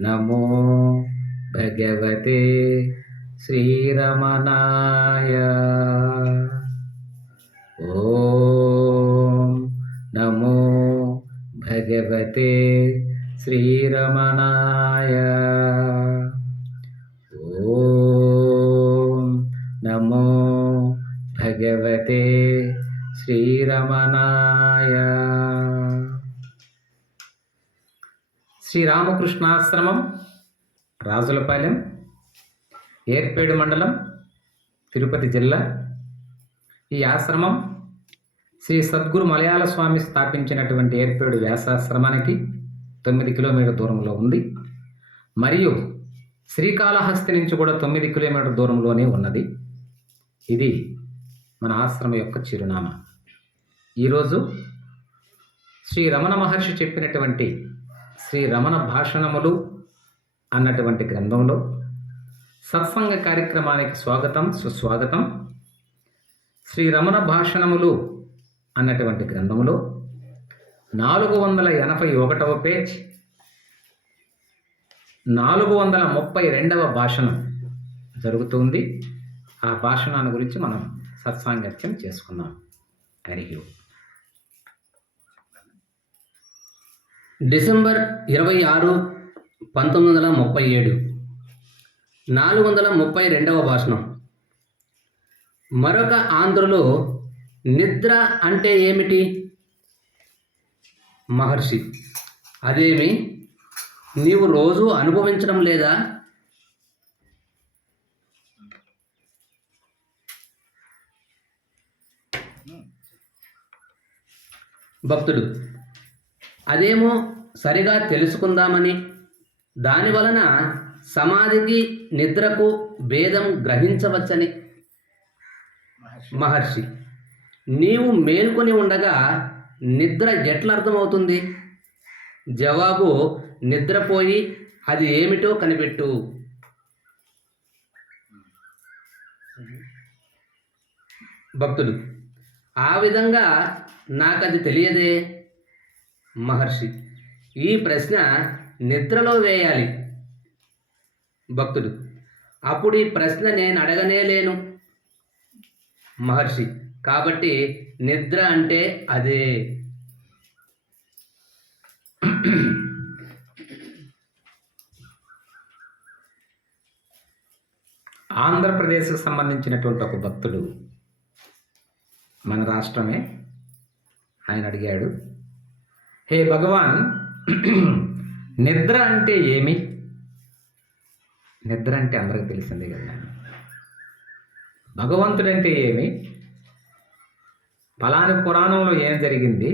నమో భగవతే శ్రీరమణాయ. ఓం నమో భగవతే శ్రీరమణాయ. ఓం నమో భగవతే శ్రీరమణాయ. శ్రీరామకృష్ణాశ్రమం రాజులపాలెం ఏర్పేడు మండలం తిరుపతి జిల్లా. ఈ ఆశ్రమం శ్రీ సద్గురు మలయాళ స్వామి స్థాపించినటువంటి ఏర్పేడు వ్యాసాశ్రమానికి తొమ్మిది కిలోమీటర్ దూరంలో ఉంది. మరియు శ్రీకాళహస్తి నుంచి కూడా తొమ్మిది కిలోమీటర్ దూరంలోనే ఉన్నది. ఇది మన ఆశ్రమం యొక్క చిరునామా. ఈరోజు శ్రీ రమణ మహర్షి చెప్పినటువంటి శ్రీ రమణ భాషణములు అన్నటువంటి గ్రంథంలో సత్సంగ కార్యక్రమానికి స్వాగతం సుస్వాగతం. శ్రీ రమణ భాషణములు అన్నటువంటి గ్రంథములో నాలుగు వందల ఎనభై ఒకటవ పేజ్ నాలుగు వందల ముప్పై రెండవ భాషణం జరుగుతుంది. ఆ భాషణాన్ని గురించి మనం సత్సాంగత్యం చేసుకుందాం. హరి డిసెంబర్ ఇరవై ఆరు పంతొమ్మిది వందల ముప్పై ఏడు. నాలుగు వందల ముప్పై రెండవ భాషణం. మరొక ఆంధ్రులో నిద్ర అంటే ఏమిటి? మహర్షి. అదేమి? నీవు రోజు అనుభవించడం లేదా? భక్తుడు. అదేమో సరిగా తెలుసుకుందామని. దాని వలన సమాధికి నిద్రకు భేదం గ్రహించవచ్చని. మహర్షి నీవు మేల్కొని ఉండగా నిద్ర ఎట్లా అర్థమవుతుంది జవాబు నిద్రపోయి అది ఏమిటో కనిపెట్టు. భక్తుడు ఆ విధంగా నాకది తెలియదే? మహర్షి. ఈ ప్రశ్న నిద్రలో వేయాలి. భక్తుడు అప్పుడు ఈ ప్రశ్న నేను అడగనే లేను. మహర్షి కాబట్టి నిద్ర అంటే అదే. ఆంధ్రప్రదేశ్కు సంబంధించినటువంటి ఒక భక్తుడు మన రాష్ట్రమే. ఆయన అడిగాడు హే భగవాన్ నిద్ర అంటే ఏమి? నిద్ర అంటే అందరికి తెలిసిందే కదా భగవంతుడంటే ఏమి? ఫలాని పురాణంలో ఏం జరిగింది?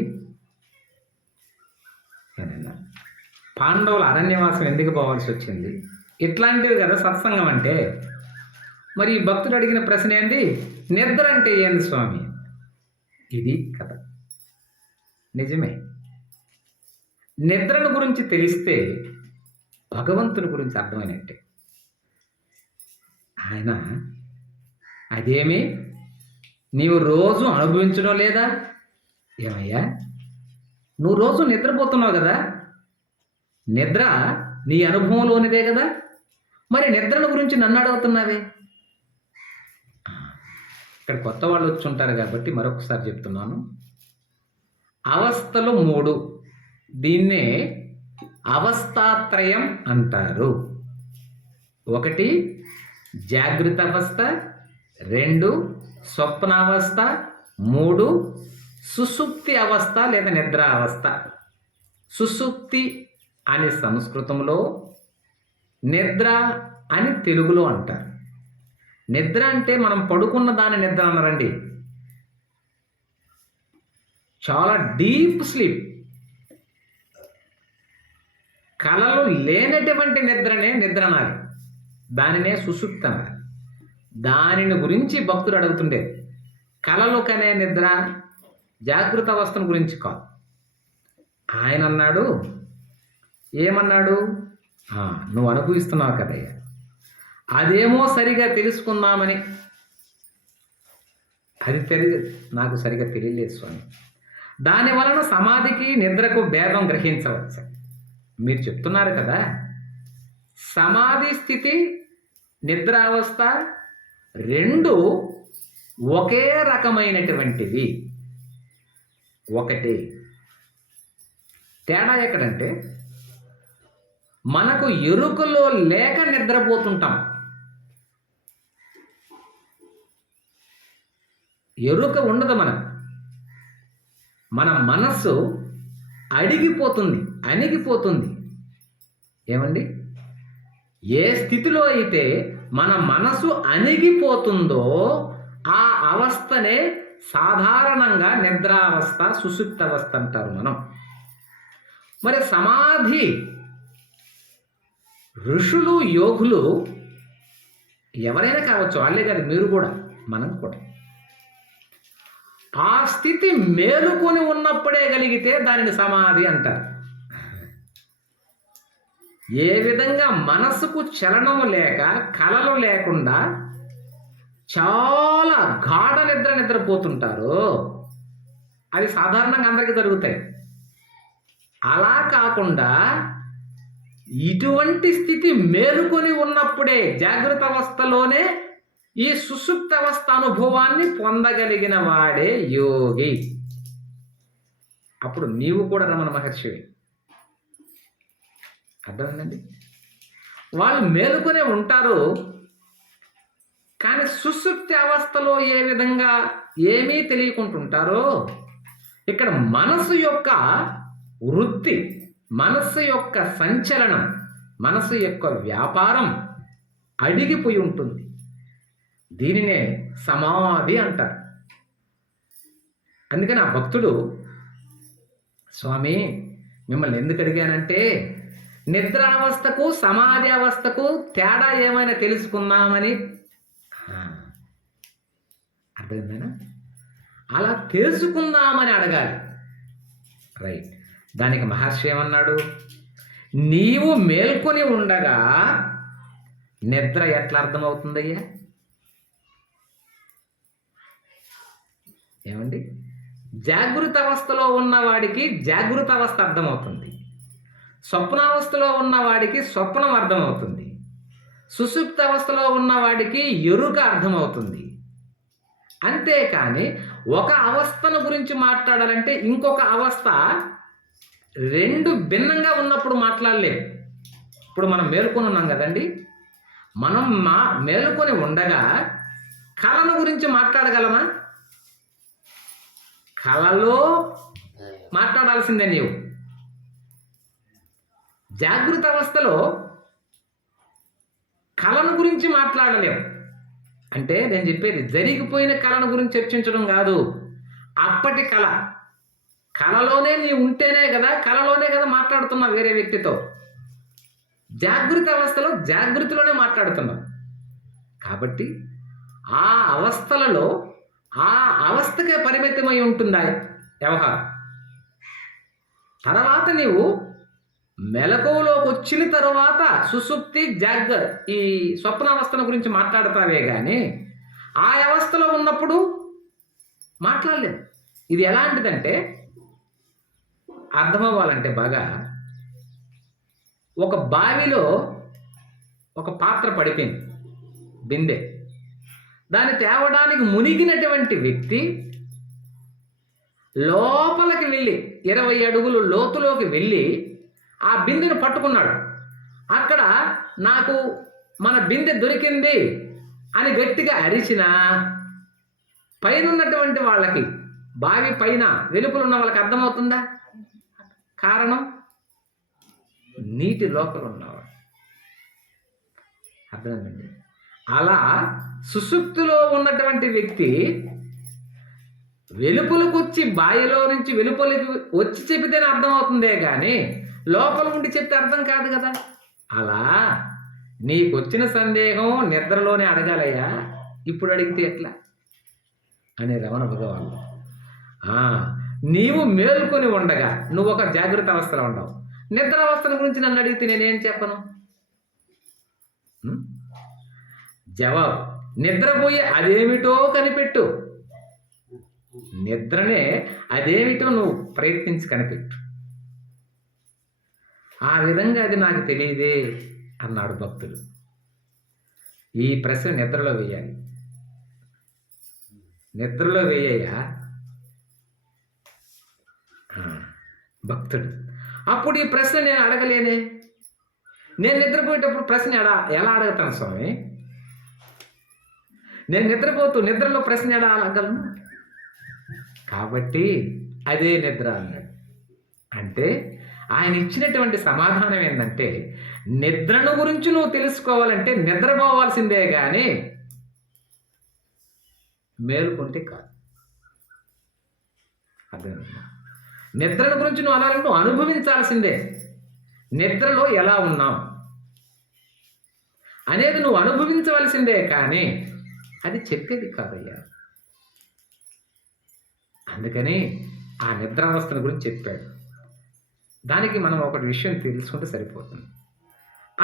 ఏదన్నా పాండవులు అరణ్యవాసం ఎందుకు పోవాల్సి వచ్చింది? ఇట్లాంటివి కదా సత్సంగం అంటే. మరి ఈ భక్తుడు అడిగిన ప్రశ్న ఏంది? నిద్ర అంటే ఏంది స్వామి? ఇది కథ. నిజమే. నిద్రను గురించి తెలిస్తే భగవంతుని గురించి అర్థమైనట్టే. ఆయన అదేమి? నీవు రోజు అనుభవించడం లేదా? ఏమయ్యా? నువ్వు రోజు నిద్రపోతున్నావు కదా? నిద్ర నీ అనుభవంలోనిదే కదా? మరి నిద్రను గురించి నన్ను అడుగుతున్నావే? ఇక్కడ కొత్త వాళ్ళు వచ్చి ఉంటారు కాబట్టి మరొకసారి చెప్తున్నాను. అవస్థలు మూడు. దీన్నే అవస్థాత్రయం అంటారు. ఒకటి జాగృత అవస్థ రెండు స్వప్నావస్థ. మూడు సుసుప్తి అవస్థ లేదా నిద్ర అవస్థ సుసుప్తి అని సంస్కృతంలో నిద్ర అని తెలుగులో అంటారు. నిద్ర అంటే మనం పడుకున్న దాని నిద్ర అన్నారండి చాలా డీప్ స్లీప్. కళలు లేనటువంటి నిద్రనే నిద్ర అనాలి. దానినే సుసుప్తి దానిని గురించి భక్తుడు అడుగుతుండేది కళలు కనే నిద్ర జాగృత అవస్థను గురించి కాదు. ఆయన అన్నాడు ఏమన్నాడు? నువ్వు అనుభవిస్తున్నావు కదయ్య అదేమో సరిగా తెలుసుకుందామని. అది తెలియదు నాకు సరిగా తెలియలేదు స్వామి. దాని వలన సమాధికి నిద్రకు భేదం గ్రహించవచ్చు. మీరు చెప్తున్నారు కదా. సమాధి స్థితి నిద్రావస్థ రెండు ఒకే రకమైనటువంటివి ఒకటి. తేడా ఎక్కడంటే మనకు ఎరుకలో లేక నిద్రపోతుంటాం. ఎరుక ఉండదు మనం మన మనస్సు అడిగిపోతుంది. అణిగిపోతుంది. ఏమండి? ఏ స్థితిలో అయితే మన మనసు అణిగిపోతుందో ఆ అవస్థనే సాధారణంగా నిద్రావస్థ సుషుప్త అవస్థ అంటారు మనం. మరి సమాధి ఋషులు యోగులు ఎవరైనా కావచ్చు వాళ్ళే కాదు మీరు కూడా మనం కూడా. ఆ స్థితి మేలుకొని ఉన్నప్పుడే కలిగితే దానిని సమాధి అంటారు. ఏ విధంగా మనసుకు చలనము లేక కలలు లేకుండా చాలా గాఢ నిద్ర నిద్రపోతుంటారో అది సాధారణంగా అందరికీ జరుగుతాయి. అలా కాకుండా ఇటువంటి స్థితి మేలుకొని ఉన్నప్పుడే జాగ్రత్త అవస్థలోనే ఈ సుసుప్త అవస్థ అనుభవాన్ని పొందగలిగిన వాడే యోగి. అప్పుడు నీవు కూడా రమణ మహర్షివి. అర్థమైందండి? వాళ్ళు మేలుకునే ఉంటారు కానీ సుషుప్తి అవస్థలో ఏ విధంగా ఏమీ తెలియకుంటుంటారో ఇక్కడ మనసు యొక్క వృత్తి మనస్సు యొక్క సంచలనం మనసు యొక్క వ్యాపారం అడిగిపోయి ఉంటుంది. దీనినే సమాధి అంటారు. అందుకని ఆ భక్తుడు స్వామి మిమ్మల్ని ఎందుకు అడిగానంటే నిద్రావస్థకు సమాధి అవస్థకు తేడా ఏమైనా తెలుసుకుందామని. అర్థమైందేనా? అలా తెలుసుకుందామని అడగాలి. రైట్. దానికి మహర్షి ఏమన్నాడు? నీవు మేల్కొని ఉండగా నిద్ర ఎట్లా అర్థమవుతుందయ్యా? ఏమండి? జాగృత అవస్థలో ఉన్నవాడికి జాగృత అవస్థ అర్థమవుతుంది. స్వప్నావస్థలో ఉన్నవాడికి స్వప్నం అర్థమవుతుంది. సుషుప్త అవస్థలో ఉన్నవాడికి ఎరుక అర్థమవుతుంది. అంతేకాని ఒక అవస్థను గురించి మాట్లాడాలంటే ఇంకొక అవస్థ రెండు భిన్నంగా ఉన్నప్పుడు మాట్లాడలేం. ఇప్పుడు మనం మేల్కొని ఉన్నాం కదండి. మనం మా మేలుకొని ఉండగా కళను గురించి మాట్లాడగలమా? కళలో మాట్లాడాల్సిందే నీవు. జాగృత అవస్థలో కళను గురించి మాట్లాడలేం. అంటే నేను చెప్పేది జరిగిపోయిన కళను గురించి చర్చించడం కాదు. అప్పటి కళ. కళలోనే నీ ఉంటేనే కదా కళలోనే కదా మాట్లాడుతున్నావు వేరే వ్యక్తితో. జాగృత అవస్థలో జాగృతిలోనే మాట్లాడుతున్నావు. కాబట్టి ఆ అవస్థలలో ఆ అవస్థకే పరిమితమై ఉంటుందా వ్యవహారం? తర్వాత నీవు మెలకువలోకి వచ్చిన తర్వాత సుసుప్తి జాగ్ర ఈ స్వప్నావస్థను గురించి మాట్లాడతావే కానీ ఆ అవస్థలో ఉన్నప్పుడు మాట్లాడలేదు ఇది ఎలాంటిదంటే అర్థమవ్వాలంటే బాగా ఒక బావిలో ఒక పాత్ర పడిపోయింది బిందె. దాన్ని తేవడానికి మునిగినటువంటి వ్యక్తి లోపలికి వెళ్ళి ఇరవై అడుగులు లోతులోకి వెళ్ళి ఆ బిందెను పట్టుకున్నాడు. అక్కడ నాకు మన బిందె దొరికింది అని గట్టిగా అరిచిన పైన ఉన్నటువంటి వాళ్ళకి బావి పైన వెలుపులు ఉన్న వాళ్ళకి అర్థమవుతుందా? కారణం? నీటి లోపల ఉన్నవాడు అర్థమైందండి? అలా సుసుప్తిలో ఉన్నటువంటి వ్యక్తి వెలుపులకు వచ్చి బావిలో నుంచి వెలుపలికి వచ్చి చెబితేనే అర్థమవుతుందే కానీ లోపల ఉండి చెప్తే అర్థం కాదు కదా. అలా నీకు వచ్చిన సందేహం నిద్రలోనే అడగాలయ్యా. ఇప్పుడు అడిగితే ఎట్లా? అనే రమణ భగవాన్ నీవు మేల్కొని ఉండగా నువ్వు ఒక జాగ్రత్త అవస్థలో ఉండవు. నిద్ర అవస్థల గురించి నన్ను అడిగితే నేనేం చెప్పను? జవాబు నిద్రపోయి అదేమిటో కనిపెట్టు. నిద్రనే అదేమిటో నువ్వు ప్రయత్నించి కనిపెట్టు. ఆ విధంగా అది నాకు తెలియదే అన్నాడు భక్తుడు. ఈ ప్రశ్న నిద్రలో వేయాలి. నిద్రలో వేయయ్యా. భక్తుడు. అప్పుడు ఈ ప్రశ్న నేను అడగలేనే? నేను నిద్రపోయేటప్పుడు ప్రశ్న ఎలా ఎలా అడుగుతాను స్వామి? నేను నిద్రపోతూ నిద్రలో ప్రశ్న ఎలా అడగలను? కాబట్టి అదే నిద్ర అన్నాడు. అంటే ఆయన ఇచ్చినటువంటి సమాధానం ఏంటంటే నిద్రను గురించి నువ్వు తెలుసుకోవాలంటే నిద్రపోవాల్సిందే కానీ మేలుకుంటే కాదు. అదే నిద్రను గురించి నువ్వు అలా నువ్వు అనుభవించాల్సిందే. నిద్రలో ఎలా ఉన్నావు? అనేది నువ్వు అనుభవించవలసిందే కానీ అది చెప్పేది కాదయ్యా. అందుకని ఆ నిద్రావస్థను గురించి చెప్పాడు. దానికి మనం ఒకటి విషయం తెలుసుకుంటే సరిపోతుంది.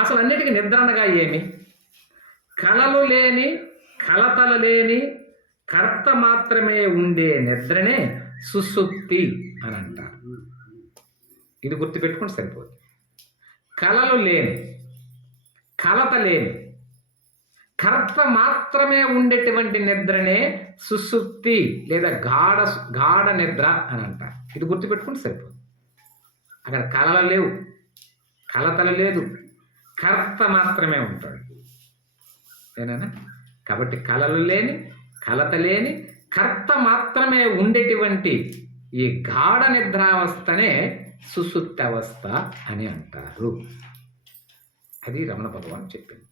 అసలు అన్నిటికీ నిద్ర అనగా ఏమి? కళలు లేని కలతలు లేని కర్త మాత్రమే ఉండే నిద్రనే సుసుప్తి అని అంటారు. ఇది గుర్తుపెట్టుకుంటే సరిపోతుంది. కళలు లేని కలత లేని కర్త మాత్రమే ఉండేటువంటి నిద్రనే సుసుప్తి లేదా గాఢ గాఢ నిద్ర అని అంటారు. ఇది గుర్తుపెట్టుకుంటే సరిపోతుంది. అక్కడ కలలు లేవు. కలతలు లేదు. కర్త మాత్రమే ఉంటాడు. ఏనా కాబట్టి కలలు లేని కలత లేని కర్త మాత్రమే ఉండేటువంటి ఈ గాఢ నిద్రావస్థనే సుసుప్తి అవస్థ అని అంటారు. అది రమణ భగవాన్ చెప్పింది.